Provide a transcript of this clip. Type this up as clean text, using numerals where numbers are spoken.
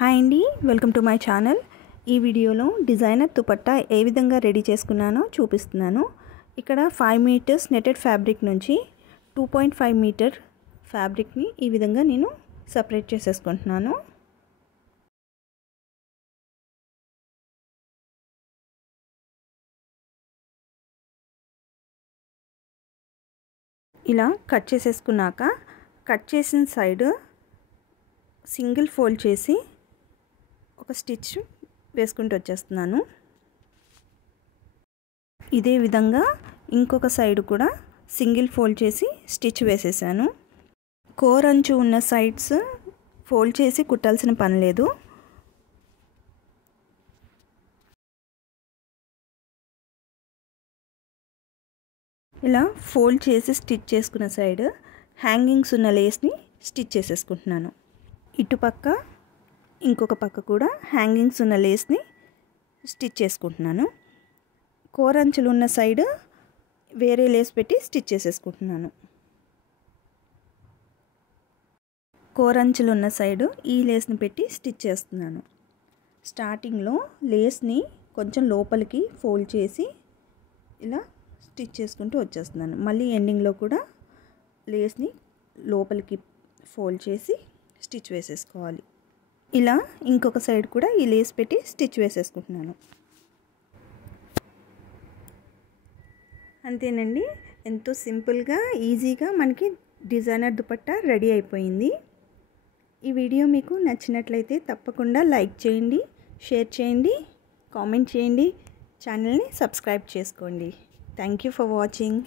Hi అండి, welcome to my channel. ఈ వీడియోలో డిజైనర్ దుపట్టా ఏ విధంగా రెడీ చేసుకున్నానో చూపిస్తున్నాను. ఇక్కడ 5 మీటర్స్ నెటెడ్ ఫ్యాబ్రిక్ నుంచి 2.5 మీటర్ ఫ్యాబ్రిక్ని ఈ విధంగా నేను సపరేట్ చేసేసుకుంటున్నాను. ఇలా కట్ చేసేసుకున్నాక కట్ చేసిన సైడ్ సింగిల్ ఫోల్డ్ చేసి ఒక స్టిచ్ వేసుకుంటూ వచ్చేస్తున్నాను. ఇదే విధంగా ఇంకొక సైడ్ కూడా సింగిల్ ఫోల్డ్ చేసి స్టిచ్ వేసేసాను. కోర్ అంచు ఉన్న సైడ్స్ ఫోల్డ్ చేసి కుట్టాల్సిన పని లేదు. ఇలా ఫోల్డ్ చేసి స్టిచ్ చేసుకున్న సైడ్ హ్యాంగింగ్స్ ఉన్న లేస్ని స్టిచ్ చేసేసుకుంటున్నాను. ఇటుపక్క ఇంకొక పక్క కూడా హ్యాంగింగ్స్ ఉన్న లేస్ని స్టిచ్ చేసుకుంటున్నాను. కోర్ అంచులు ఉన్న సైడ్ వేరే లేస్ పెట్టి స్టిచ్ చేసేసుకుంటున్నాను. కోర్ అంచులు ఉన్న సైడ్ ఈ లేస్ని పెట్టి స్టిచ్ చేస్తున్నాను. స్టార్టింగ్లో లేస్ని కొంచెం లోపలికి ఫోల్డ్ చేసి ఇలా స్టిచ్ చేసుకుంటూ వచ్చేస్తున్నాను. మళ్ళీ ఎండింగ్లో కూడా లేస్ని లోపలికి ఫోల్డ్ చేసి స్టిచ్ వేసేసుకోవాలి. ఇలా ఇంకొక సైడ్ కూడా ఈ లేస్ పెట్టి స్టిచ్ వేసేసుకుంటున్నాను. అంతేనండి, ఎంతో సింపుల్గా ఈజీగా మనకి డిజైనర్ దుపట్టా రెడీ అయిపోయింది. ఈ వీడియో మీకు నచ్చినట్లయితే తప్పకుండా లైక్ చేయండి, షేర్ చేయండి, కామెంట్ చేయండి, ఛానల్ని సబ్స్క్రైబ్ చేసుకోండి. Thank you for watching.